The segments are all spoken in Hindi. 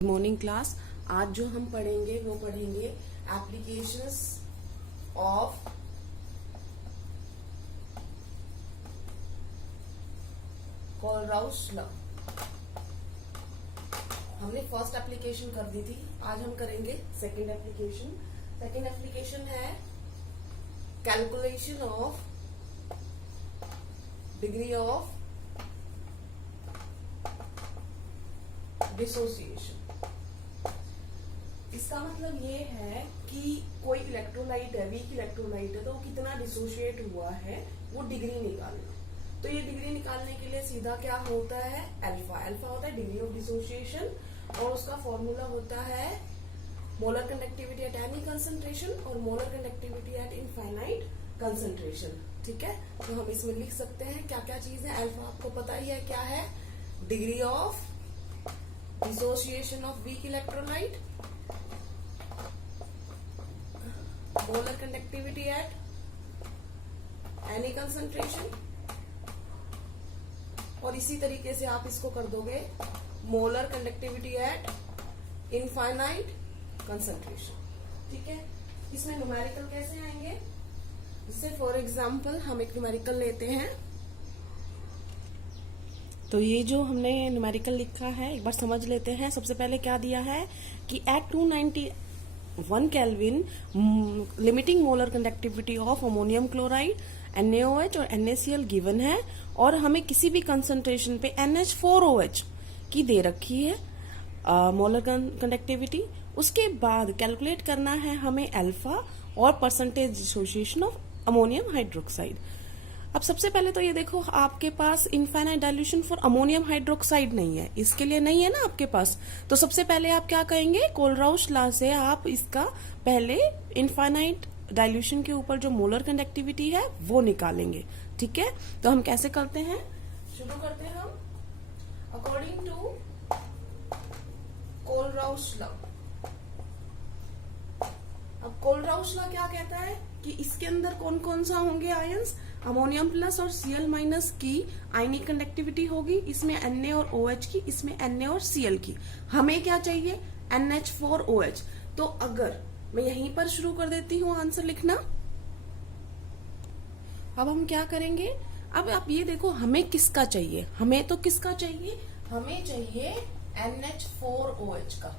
Morning class. आज जो हम पढ़ेंगे वो पढ़ेंगे एप्लीकेशंस ऑफ कोलराउस लॉ। हमने फर्स्ट एप्लीकेशन कर दी थी, आज हम करेंगे सेकंड एप्लीकेशन। सेकंड एप्लीकेशन है calculation of degree of dissociation. इसका मतलब ये है कि कोई इलेक्ट्रोलाइट है, वीक इलेक्ट्रोलाइट है, तो वो कितना डिसोशिएट हुआ है वो डिग्री निकालना। तो ये डिग्री निकालने के लिए सीधा क्या होता है, अल्फा। अल्फा होता है डिग्री ऑफ डिसोशिएशन और उसका फॉर्मूला होता है molar conductivity at any concentration और molar conductivity at infinite concentration. ठीक है, तो हम इसमें लिख सकते हैं क्या क्या चीज है। अल्फा आपको पता ही है क्या है, degree of dissociation of weak electrolyte, molar conductivity at any concentration, और इसी तरीके से आप इसको कर दोगे molar conductivity at infinite concentration. ठीक है, इसमें न्यूमेरिकल कैसे आएंगे, इससे फॉर एग्जांपल हम एक न्यूमेरिकल लेते हैं। तो ये जो हमने न्यूमेरिकल लिखा है एक बार समझ लेते हैं। सबसे पहले क्या दिया है कि at 291 kelvin limiting molar conductivity of ammonium chloride NaOH और NaCl गिवन है, और हमें किसी भी कंसंट्रेशन पे NH4OH की दे रखी है मोलर कंडक्टिविटी। उसके बाद कैलकुलेट करना है हमें अल्फा और percentage dissociation of ammonium hydroxide. अब सबसे पहले तो ये देखो, आपके पास infinite dilution for ammonium hydroxide नहीं है, इसके लिए नहीं है ना आपके पास। तो सबसे पहले आप क्या कहेंगे, कोलराउस लॉ से आप इसका पहले इनफाइनाइट डाइल्यूशन के ऊपर जो मोलर कंडक्टिविटी है वो निकालेंगे। ठीक है, तो हम कैसे करते हैं, शुरू करते हैं हम अकॉर्डिंग टू कोलराउस लॉ। अब कोलराउस लॉ क्या कहता है कि इसके अंदर कौन कौन सा होंगे आयंस, अमोनियम प्लस और Cl माइनस की आयनिक कंडक्टिविटी होगी, इसमें Na और OH की, इसमें Na और Cl की। हमें क्या चाहिए, NH4OH। तो अगर मैं यहीं पर शुरू कर देती हूँ आंसर लिखना। अब हम क्या करेंगे, अब आप ये देखो हमें किसका चाहिए, हमें तो किसका चाहिए, हमें चाहिए NH4OH का।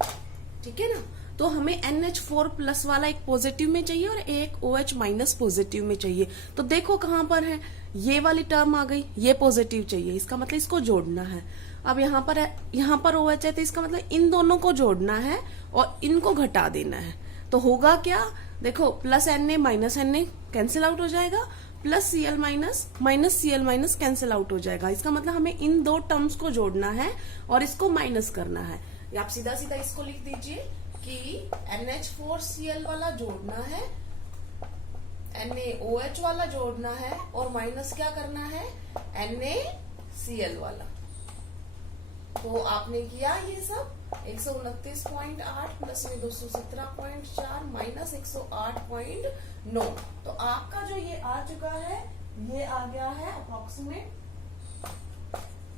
ठीक है ना, तो हमें NH4 प्लस वाला एक पॉजिटिव में चाहिए और एक OH माइनस पॉजिटिव में चाहिए। तो देखो कहां पर है, ये वाली टर्म आ गई, ये पॉजिटिव चाहिए, इसका मतलब इसको जोड़ना है। अब यहाँ पर OH है, तो इसका मतलब इन दोनों को जोड़ना है और इनको घटा देना है। तो होगा क्या, देखो plus Na minus Na cancel out हो जाएगा, plus Cl minus Cl minus cancel out हो जाएगा। इसका मतलब हमें इन दो टर्म्स को जोड़ना है और इसको माइनस करना है। या आप सीधा सीधा इसको लिख दीजिए कि NH4Cl वाला जोड़ना है, NaOH वाला जोड़ना है और माइनस क्या करना है, NaCl वाला। तो आपने किया ये सब 129.8 प्लस में 217.4 माइनस 108.9। तो आपका जो ये आ चुका है, ये आ गया है अप्रोक्सीमेट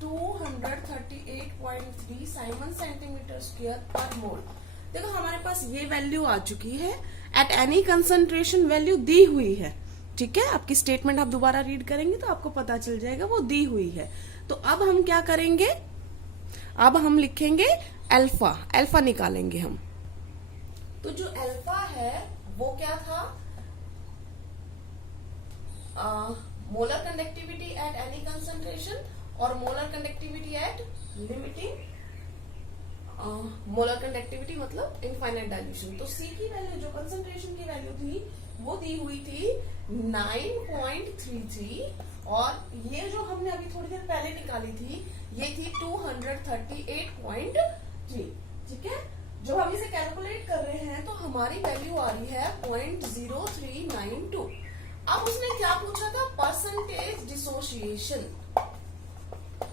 238.3 साइमन सेंटीमीटर स्क्वायर पर मोल। देखो हमारे पास ये वैल्यू आ चुकी है, एट एनी कंसंट्रेशन वैल्यू दी हुई है। ठीक है, आपकी स्टेटमेंट आप दोबारा रीड करेंगे तो आपको पता चल जाएगा वो दी हुई है। तो अब हम क्या करेंगे, अब हम लिखेंगे अल्फा, अल्फा निकालेंगे हम। तो जो अल्फा है वो क्या था, molar conductivity at any concentration और molar conductivity at limiting molar conductivity मतलब इनफाइनाइट डाइल्यूशन। तो C की वैल्यू जो कंसंट्रेशन की वैल्यू थी वो दी हुई थी 9.33 और ये जो हमने अभी थोड़ी देर पहले निकाली थी ये थी 238.3। ठीक है, जो हम इसे कैलकुलेट कर रहे हैं तो हमारी वैल्यू आ रही है 0.0392। अब उसने क्या पूछा था, परसेंटेज डिसोसिएशन।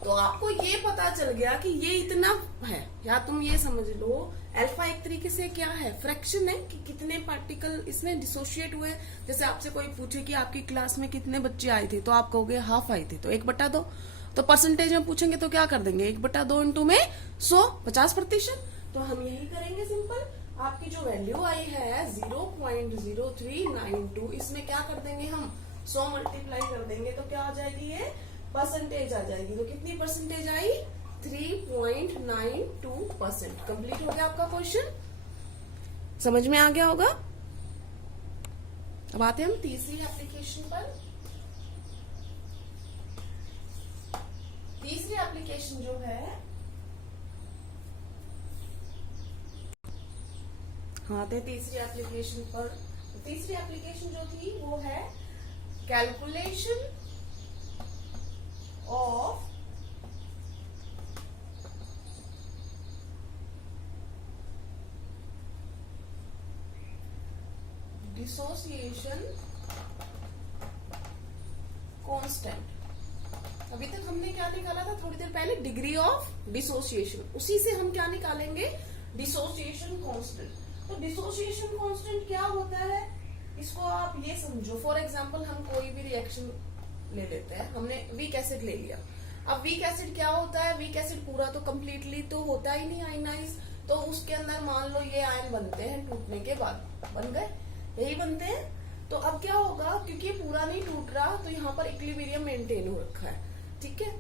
तो आपको ये पता चल गया कि ये इतना है, या तुम ये समझ लो अल्फा एक तरीके से क्या है, फ्रैक्शन है कि कितने पार्टिकल इसमें डिसोशिएट हुए। जैसे आपसे कोई पूछे कि आपकी क्लास में कितने बच्चे आए थे, तो आप कहोगे हाफ आए थे, तो 1/2। तो परसेंटेज में पूछेंगे तो क्या कर देंगे, 1/2 इंटू में 100 50%। तो हम यही करेंगे सिंपल, आपकी जो वैल्यू आई है 0.0392, इसमें क्या कर देंगे हम 100 मल्टीप्लाई कर देंगे तो क्या आ जाएगी, ये परसेंटेज आ जाएगी। तो कितनी परसेंटेज आई, 3.92%। कंप्लीट हो गया आपका क्वेश्चन, समझ में आ गया होगा। अब आते हैं हम तीसरी एप्लीकेशन पर। तीसरी एप्लीकेशन जो है, आते हैं तीसरी एप्लीकेशन पर। तीसरी एप्लीकेशन जो थी वो है कैलकुलेशन ऑफ डिसोसिएशन कांस्टेंट। अभी तक हमने क्या निकाला था थोड़ी देर पहले, डिग्री ऑफ डिसोसिएशन, उसी से हम क्या निकालेंगे, डिसोसिएशन कांस्टेंट। तो डिसोसिएशन कांस्टेंट क्या होता है, इसको आप ये समझो। फॉर एग्जांपल हम कोई भी रिएक्शन ले लेते हैं, हमने वीक एसिड ले लिया। अब वीक एसिड क्या होता है, वीक एसिड पूरा तो कंप्लीटली तो होता ही नहीं आयनाइज, तो उसके अंदर मान लो ये आयन बनते हैं टूटने के बाद, बन गए, यही बनते हैं। तो अब क्या होगा, क्योंकि ये पूरा नहीं टूट रहा तो यहाँ पर इक्विलिब्रियम मेंटेन हो रखा है, ठीक है।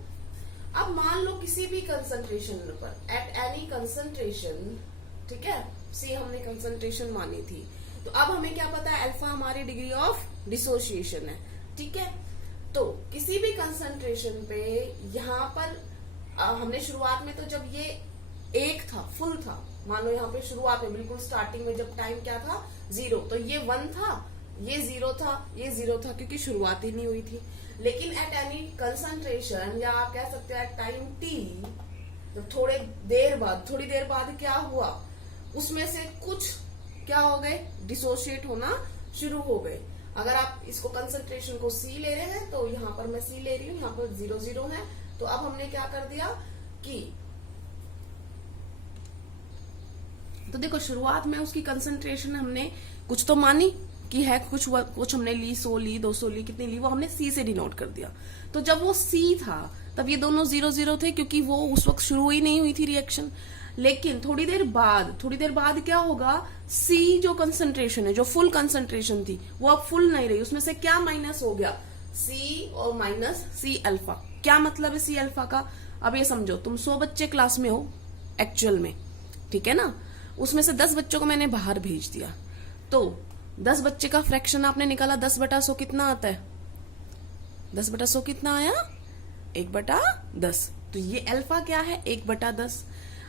अब मान लो किसी भी कंसंट्रेशन पर, एट एनी कंसंट्रेशन, ठीक है, सी हमने कंसंट्रेशन मानी थी, तो अब हमें क्या पता है, अल्फा हमारी डिग्री ऑफ डिसोसिएशन है, ठीक है। तो किसी भी कंसंट्रेशन पे यहाँ पर हमने शुरुआत में, तो जब ये एक था, फुल था, मान लो यहाँ पे शुरुआत में बिल्कुल स्टार्टिंग में जब टाइम क्या था 0, तो ये 1 था, ये 0 था, ये 0 था, क्योंकि शुरुआत ही नहीं हुई थी। लेकिन एट एनी कंसंट्रेशन, या आप कह सकते हो एट टाइम t, जब थोड़ी देर बाद क्या हुआ, उसमें से कुछ क्या हो गए, डिसोशिएट होना शुरू हो गए। अगर आप इसको कंसंट्रेशन को C ले रहे हैं तो यहाँ पर मैं C ले रही हूँ, यहाँ पर 0 0 है, तो अब हमने क्या कर दिया कि, तो देखो शुरुआत में उसकी कंसंट्रेशन हमने कुछ तो मानी कि है, कुछ हमने ली, 100 ली, 200 ली, कितनी ली वो हमने C से डिनोट कर दिया। तो जब वो C था तब ये दोनों 0 0 थे, क्योंकि वो उस वक्त शुरू ही नहीं हुई थी रिएक्शन। लेकिन थोड़ी देर बाद क्या होगा, C जो कंसंट्रेशन है, जो फुल कंसंट्रेशन थी, वो अब फुल नहीं रही, उसमें से क्या माइनस हो गया, C और माइनस C अल्फा। क्या मतलब है C अल्फा का, अब ये समझो, तुम 100 बच्चे क्लास में हो एक्चुअल में, ठीक है ना, उसमें से 10 बच्चों को मैंने बाहर भेज दिया, तो 10 बच्चे का फ्रैक्शन आपने निकाला, 10/100 कितना आता है, 10/100 कितना आया, 1/10। तो ये अल्फा क्या है, 1/10।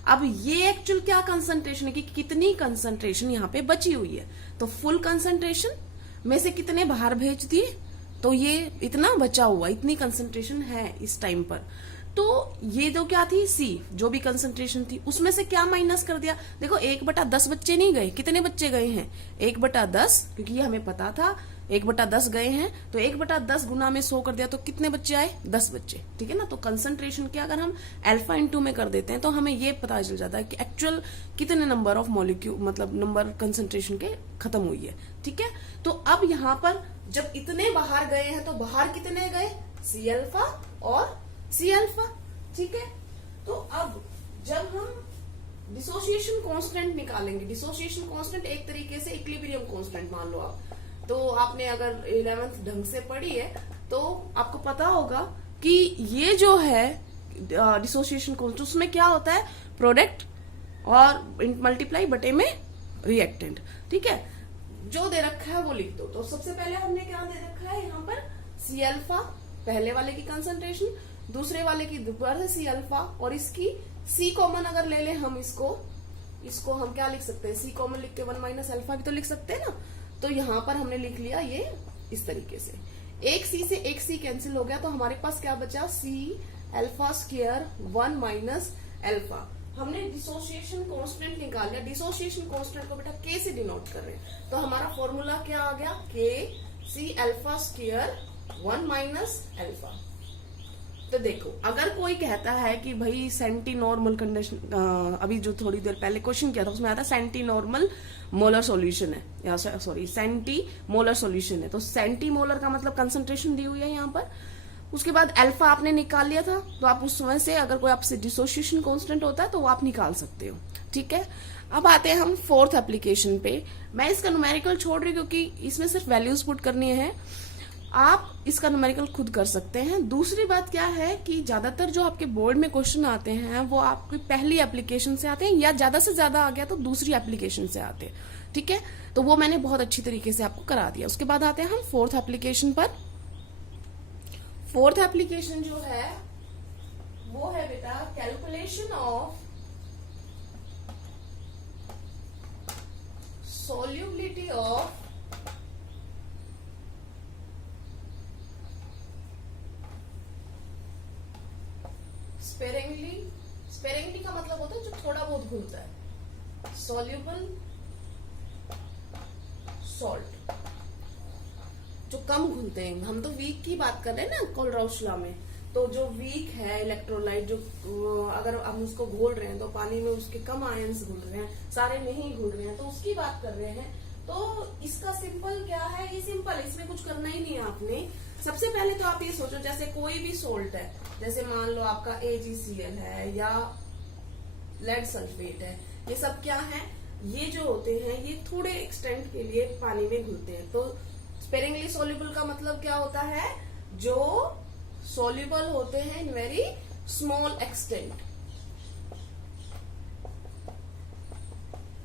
अब ये एक्चुअल क्या कंसंट्रेशन है, कि कितनी कंसंट्रेशन यहाँ पे बची हुई है, तो फुल कंसंट्रेशन में से कितने बाहर भेज दिए, तो ये इतना बचा हुआ, इतनी कंसंट्रेशन है इस टाइम पर। तो ये जो क्या थी, C जो भी कंसंट्रेशन थी, उसमें से क्या माइनस कर दिया, देखो 1/10 बच्चे नहीं गए, कितने बच्चे गए हैं, 1/10, क्योंकि ये हमें पता था 1/10 गए हैं, तो 1/10 गुना में 100 कर दिया, तो कितने बच्चे आए, 10 बच्चे, ठीक है ना। तो कंसंट्रेशन के अगर हम अल्फा इंटू में कर देते हैं तो हमें ये पता चल जाता है कि एक्चुअल कितने नंबर ऑफ मॉलिक्यूल, मतलब नंबर कंसंट्रेशन के खत्म हुई है, ठीक है। तो अब यहाँ पर जब इतने बाहर गए हैं, तो बाहर कितने गए, C अल्फा और C अल्फा, ठीक है। तो अब जब हम डिसोसिएशन कांस्टेंट निकालेंगे, डिसोसिएशन कांस्टेंट एक तरीके से इक्विलिब्रियम कांस्टेंट मान लो आप, तो आपने अगर 11th ढंग से पढ़ी है तो आपको पता होगा कि ये जो है डिसोसिएशन कांस्टेंट, उसमें क्या होता है, प्रोडक्ट और मल्टीप्लाई बटे में रिएक्टेंट, ठीक है। जो दे रखा है वो लिख दो। तो सबसे पहले हमने क्या दे रखा है यहाँ पर, C अल्फा, पहले वाले की कंसंट्रेशन, दूसरे वाले की दोबारा से C अल्फा, और इसकी C कॉमन अगर ले ले हम, इसको हम क्या लिख सकते हैं, C कॉमन लिख के 1 माइनस अल्फा भी तो लिख सकते हैं ना। तो यहाँ पर हमने लिख लिया ये इस तरीके से, एक C से एक C कैंसिल हो गया, तो हमारे पास क्या बचा, C alpha square 1 minus alpha. हमने डिसोसिएशन कांस्टेंट निकाल लिया, डिसोसिएशन कांस्टेंट को बेटा K से डिनोट कर रहे हैं, तो हमारा फॉर्मूला क्या आ गया, K C alpha square 1 minus alpha. तो देखो अगर कोई कहता है कि भाई सेंटी नॉर्मल कंडीशन, अभी जो थोड़ी देर पहले क्वेश्चन किया था उसमें आता सेंटी नॉर्मल मोलर सॉल्यूशन है, या सॉरी सेंटी मोलर सॉल्यूशन है, तो सेंटी मोलर का मतलब कंसंट्रेशन दी हुई है यहाँ पर। उसके बाद अल्फा आपने निकाल लिया था, तो आप उस समय से अगर कोई आपसे डिसोसिएशन कांस्टेंट होता है तो वो आप निकाल सकते हो। ठीक है, अब आते हैं हम फोर्थ एप्लीकेशन पे। मैं इसका न्यूमेरिकल छोड़ रही हूँ क्योंकि इसमें सिर्फ वैल्यूज पुट करनी है, आप इसका न्यूमेरिकल खुद कर सकते हैं। दूसरी बात क्या है कि ज्यादातर जो आपके बोर्ड में क्वेश्चन आते हैं वो आपकी पहली एप्लीकेशन से आते हैं, या ज्यादा से ज्यादा आ गया तो दूसरी एप्लीकेशन से आते हैं। ठीक है, तो वो मैंने बहुत अच्छी तरीके से आपको करा दिया। उसके बाद आते हैं हम फोर्थ एप्लीकेशन पर। फोर्थ एप्लीकेशन जो है वो है बेटा calculation of solubility of sparingly का मतलब होता है जो थोड़ा बहुत घुलता है, soluble salt जो कम घुलते हैं। हम तो वीक की बात कर रहे हैं ना कोलराउशला में, तो जो वीक है इलेक्ट्रोलाइट, जो अगर हम उसको घोल रहे हैं तो पानी में उसके कम आयंस घुल रहे हैं, सारे नहीं घुल रहे हैं, तो उसकी बात कर रहे हैं। तो इसका सिंपल क्या है, ये सिंपल, इसमें कुछ करना ही नहीं है आपने। सबसे पहले तो आप ये सोचो, जैसे कोई भी सोल्ट है, जैसे मान लो आपका AgCl है या लेड सल्फेट है, ये सब क्या है, ये जो होते हैं ये थोड़े एक्सटेंट के लिए पानी में घुलते हैं। तो स्पेरिंगली सोल्यूबल का मतलब क्या होता है, जो सोल्यूबल होते हैं इन वेरी स्मॉल एक्सटेंट।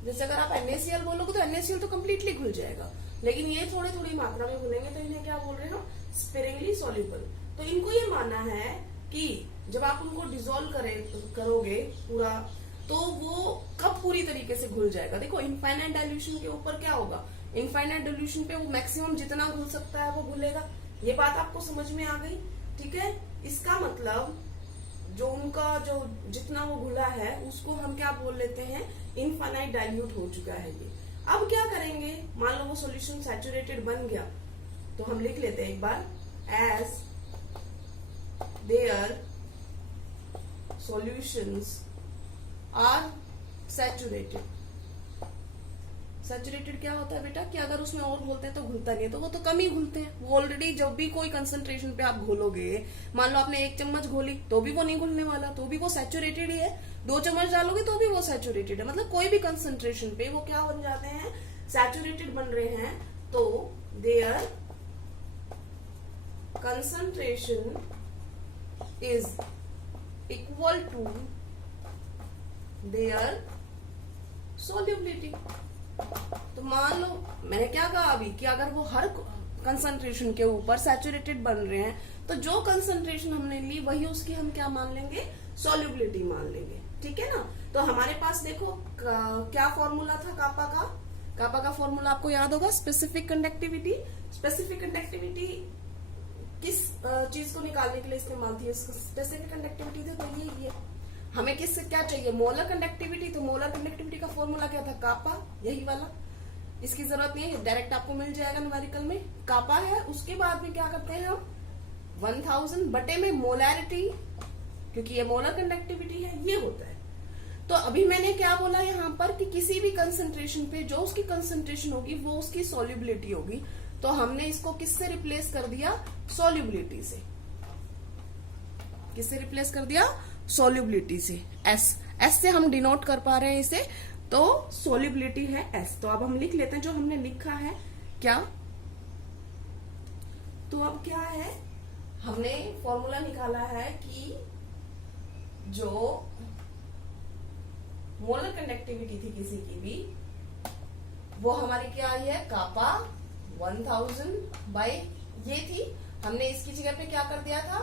जैसे अगर आप NaCl बोलोगे तो NaCl तो कम्प्लीटली घुल जाएगा, लेकिन ये थोड़ी थोड़ी मात्रा में घुलेंगे, तो इन्हें क्या बोल रहे हैं हम, स्पेरिंगली सोल्यूबल। तो इनको ये मानना है कि जब आप उनको डिसॉल्व करोगे पूरा, तो वो कब पूरी तरीके से घुल जाएगा। देखो इनफाइनाइट डाइल्यूशन के ऊपर क्या होगा, इनफाइनाइट डाइल्यूशन पे वो मैक्सिमम जितना घुल सकता है वो घुलेगा। ये बात आपको समझ में आ गई। ठीक है, इसका मतलब जो उनका जो जितना वो घुला है उसको हम क्या बोल लेते हैं, इनफाइनाइट डाइल्यूट हो चुका है ये। अब क्या करेंगे, मान लो वो सॉल्यूशन सैचुरेटेड बन गया, तो हम लिख लेते हैं एक बार, as their solutions are saturated. Saturated क्या होता है बेटा, कि अगर उसमें और घोलते हैं तो घुलता नहीं है, तो वो तो कम ही घुलते हैं। वो ऑलरेडी जब भी कोई कंसंट्रेशन पे आप घोलोगे, मान लो आपने 1 चम्मच घोली तो भी वो नहीं घुलने वाला, तो भी वो सैचुरेटेड ही है। 2 चम्मच डालोगे तो भी वो सैचुरेटेड है। मतलब कोई भी कंसंट्रेशन पे वो क्या बन जाते हैं, सैचुरेटेड बन रहे हैं। तो their concentration is equal to their solubility. तो मान लो मैंने क्या कहा अभी, कि अगर वो हर कंसंट्रेशन के ऊपर सैचुरेटेड बन रहे हैं, तो जो कंसंट्रेशन हमने ली वही उसकी हम क्या मान लेंगे, सोल्यूबिलिटी मान लेंगे। ठीक है ना। तो हमारे पास देखो क्या फॉर्मूला था कापा का फॉर्मूला आपको याद होगा, स्पेसिफिक कंडक्टिविटी। स्पेसिफिक कंडक्टिविटी किस चीज को निकालने के लिए इस्तेमाल थी, स्पेसिफिक कंडक्टिविटी थी। तो ये हमें किससे क्या चाहिए, मोलर कंडक्टिविटी। तो मोलर कंडक्टिविटी का फॉर्मूला क्या था, कापा, यही वाला। इसकी जरूरत नहीं है, डायरेक्ट आपको मिल जाएगा न्यूमेरिकल में, कापा है। उसके बाद में क्या करते हैं हम, 1000 बटे में मोलैरिटी, क्योंकि ये मोलर कंडक्टिविटी है, ये होता है। तो अभी मैंने क्या बोला यहाँ पर, कि किसी भी कंसंट्रेशन पे जो उसकी कंसंट्रेशन होगी वो उसकी सोल्यूबिलिटी होगी। तो हमने इसको किससे रिप्लेस कर दिया, सोल्यूबिलिटी से। किससे रिप्लेस कर दिया, सोल्यूबिलिटी से। एस से हम डिनोट कर पा रहे हैं इसे, तो सोल्यूबिलिटी है एस। तो अब हम लिख लेते हैं जो हमने लिखा है क्या। तो अब क्या है, हमने फॉर्मूला निकाला है कि जो मोलर कंडक्टिविटी थी किसी की भी, वो हमारी क्या आई है, कापा 1000 बाय ये थी। हमने इसकी जगह पे क्या कर दिया था,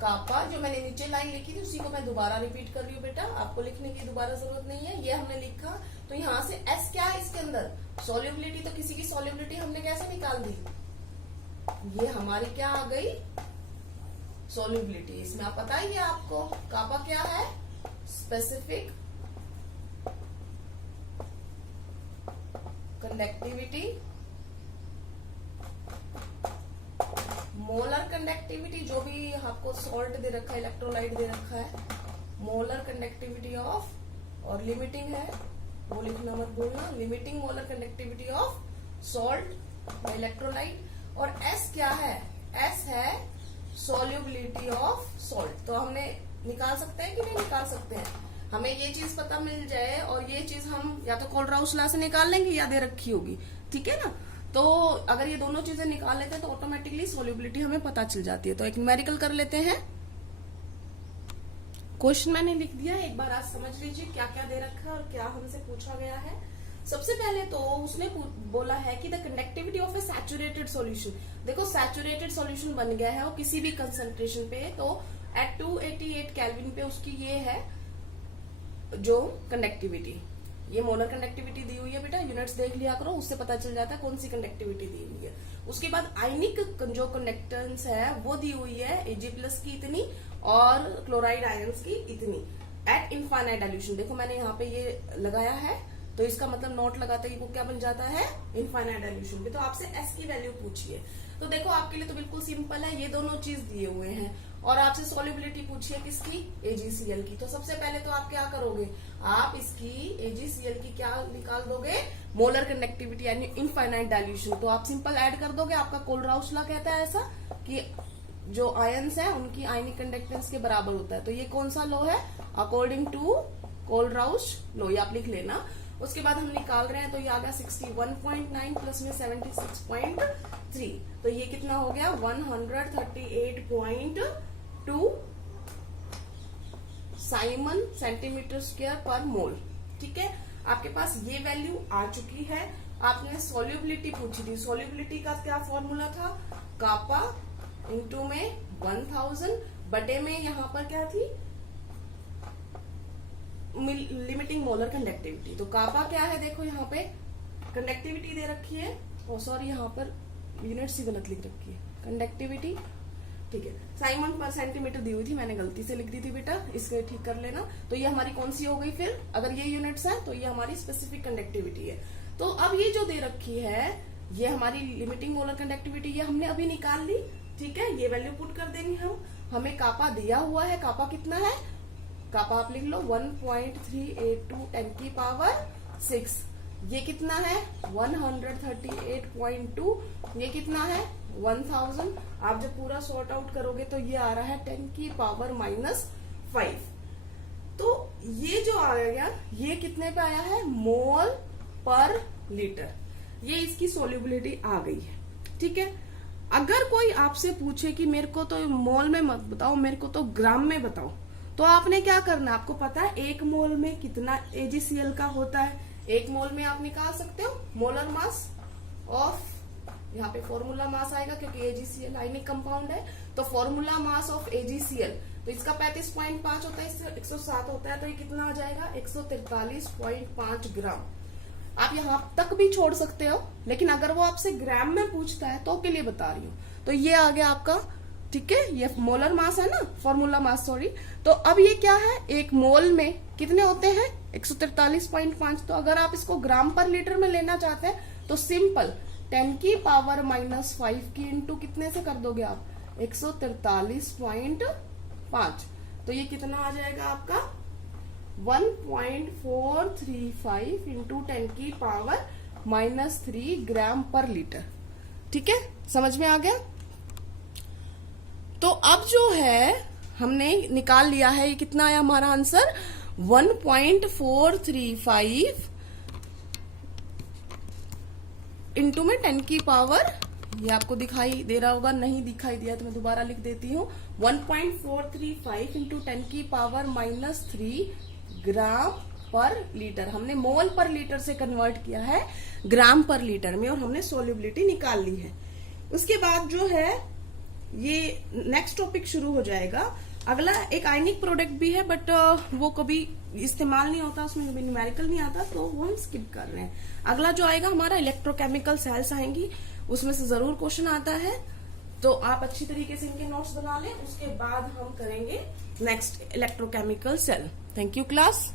कापा, जो मैंने नीचे लाइन लिखी थी उसी को मैं दोबारा रिपीट कर रही हूँ बेटा, आपको लिखने की दोबारा जरूरत नहीं है, ये हमने लिखा। तो यहाँ से एस क्या है इसके अंदर, सोल्यूबिलिटी। तो किसी की सोल्यूबिलिटी हमने कैसे निकाल दी, ये हमारी क्या आ गई, सोल्यूबिलिटी। इसमें आप बताइए आपको कापा क्या है, स्पेसिफिक कंडक्टिविटी, मोलर कंडक्टिविटी, जो भी आपको सॉल्ट दे रखा है, इलेक्ट्रोलाइट दे रखा है, मोलर कंडक्टिविटी ऑफ, और लिमिटिंग है वो लिखना मत भूलना, limiting molar conductivity of salt electrolyte. और एस क्या है, एस है सोल्यूबिलिटी ऑफ सॉल्ट। तो हमने निकाल सकते हैं कि नहीं निकाल सकते हैं? हमें ये चीज पता मिल जाए और ये चीज हम या तो कोलराउस लॉ से निकाल लेंगे या दे रखी होगी, ठीक है ना। तो अगर ये दोनों चीजें निकाल लेते हैं तो ऑटोमेटिकली सोल्यूबिलिटी हमें पता चल जाती है। तो एक न्यूमेरिकल कर लेते हैं। क्वेश्चन मैंने लिख दिया, एक बार आज समझ लीजिए क्या क्या दे रखा है और क्या हमसे पूछा गया है। सबसे पहले तो उसने बोला है कि the conductivity of A saturated solution. देखो सैचुरेटेड सॉल्यूशन बन गया है और किसी भी कंसंट्रेशन पे, तो एट 288 केल्विन पे उसकी ये है जो कंडक्टिविटी, ये मोलर कंडक्टिविटी दी हुई है बेटा, यूनिट्स देख लिया करो, उससे पता चल जाता है कौन सी कंडक्टिविटी दी हुई है। उसके बाद आयनिक जो कंडक्टेंस है वो दी हुई है Ag+ की इतनी और क्लोराइड आयंस की इतनी एट इनफाइनाइट डाइल्यूशन। देखो मैंने यहाँ पे ये लगाया है, तो इसका मतलब नोट लगाते ही वो क्या बन जाता है, इनफाइनाइट डाइल्यूशन पे। तो आपसे S की वैल्यू पूछी है, तो देखो आपके लिए तो बिल्कुल सिंपल है, ये दोनों चीज दिए हुए हैं और आपसे सॉल्युबिलिटी पूछी है किसकी, AgCl की। तो सबसे पहले तो आप क्या करोगे, आप इसकी AgCl की क्या निकाल दोगे, मोलर कंडक्टिविटी यानी इनफाइनाइट डाइल्यूशन। तो आप सिंपल ऐड कर दोगे, आपका कोलराउस लॉ कहता है ऐसा कि जो आयंस है उनकी आयनिक कंडक्टेंस के बराबर होता है। तो ये कौन सा लॉ है, अकॉर्डिंग टू कोलराउस लॉ, ये आप लिख लेना। उसके बाद हम निकाल रहे हैं, तो ये आ गया 61.9 प्लस में 76.3, तो ये कितना हो गया 138.2 साइमन सेंटीमीटर स्क्वायर पर मोल। ठीक है, आपके पास ये वैल्यू आ चुकी है। आपने सॉल्युबिलिटी पूछी थी, सॉल्युबिलिटी का क्या फॉर्मूला था, कापा इंटू में 1000 बटे में यहाँ पर क्या थी, लिमिटिंग मोलर कंडक्टिविटी। तो कापा क्या है, देखो यहाँ पे कंडक्टिविटी दे रखी है, और सॉरी यहाँ पर यूनिट्स ही गलत लिख रखी है, कंडक्टिविटी ठीक है, साइमन पर सेंटीमीटर दी हुई थी, मैंने गलती से लिख दी थी बेटा, इसको ठीक कर लेना। तो ये हमारी कौन सी हो गई फिर, अगर ये यूनिट्स है तो ये हमारी स्पेसिफिक कंडक्टिविटी है। तो अब ये जो दे रखी है ये हमारी लिमिटिंग मोलर कंडक्टिविटी, ये हमने अभी निकाल ली। ठीक है, ये वैल्यू पुट कर देंगे हम। हमें कापा दिया हुआ है, कापा कितना है, कापा आप लिख लो 1.382 10 की पावर 6। ये कितना है 138.2, ये कितना है 1000। आप जब पूरा सॉर्ट आउट करोगे तो ये आ रहा है 10 की पावर -5। तो ये जो आ गया ये कितने पे आया है, मोल पर लीटर। ये इसकी सोल्युबिलिटी आ गई है। ठीक है, अगर कोई आपसे पूछे कि मेरे को तो मोल में मत बताओ, मेरे को तो ग्राम में बताओ, तो आपने क्या करना, आपको पता है 1 मोल में कितना AgCl का होता है। 1 मोल में आप निकाल सकते हो मोलर मास ऑफ, यहाँ पे फॉर्मूला मास आएगा क्योंकि AgCl आयनिक कंपाउंड है, तो फॉर्मूला मास ऑफ AgCl, तो इसका 35.5 होता है, इससे 107 होता है, तो ये कितना आ जाएगा 143.5 ग्राम। आप यहाँ तक भी छोड़ सकते हो, लेकिन अगर वो आपसे ग्राम में पूछता है तो के लिए बता रही हूँ। तो ये आ गया आपका, ठीक है, ये मोलर मास है ना, फॉर्मूला मास सॉरी। तो अब ये क्या है, 1 मोल में कितने होते हैं 143.5। तो अगर आप इसको ग्राम पर लीटर में लेना चाहते हैं तो सिंपल 10 की पावर -5 की इंटू कितने से कर दोगे आप 143.5। तो ये कितना आ जाएगा आपका 1.435 इंटू 10 की पावर -3 ग्राम पर लीटर। ठीक है, समझ में आ गया। तो अब जो है हमने निकाल लिया है, ये कितना आया हमारा आंसर 1.435 इंटू में 10 की पावर, ये आपको दिखाई दे रहा होगा, नहीं दिखाई दिया तो मैं दोबारा लिख देती हूँ, 1.435 इंटू 10 की पावर -3 ग्राम पर लीटर। हमने मोल पर लीटर से कन्वर्ट किया है ग्राम पर लीटर में, और हमने सोल्युबिलिटी निकाल ली है। उसके बाद जो है ये नेक्स्ट टॉपिक शुरू हो जाएगा। अगला एक आयनिक प्रोडक्ट भी है, बट वो कभी इस्तेमाल नहीं होता, उसमें कभी न्यूमेरिकल नहीं आता, तो वो हम स्किप कर रहे हैं। अगला जो आएगा हमारा इलेक्ट्रोकेमिकल सेल्स आएंगी, उसमें से जरूर क्वेश्चन आता है, तो आप अच्छी तरीके से इनके नोट्स बना लें। उसके बाद हम करेंगे next electrochemical cell. Thank you class.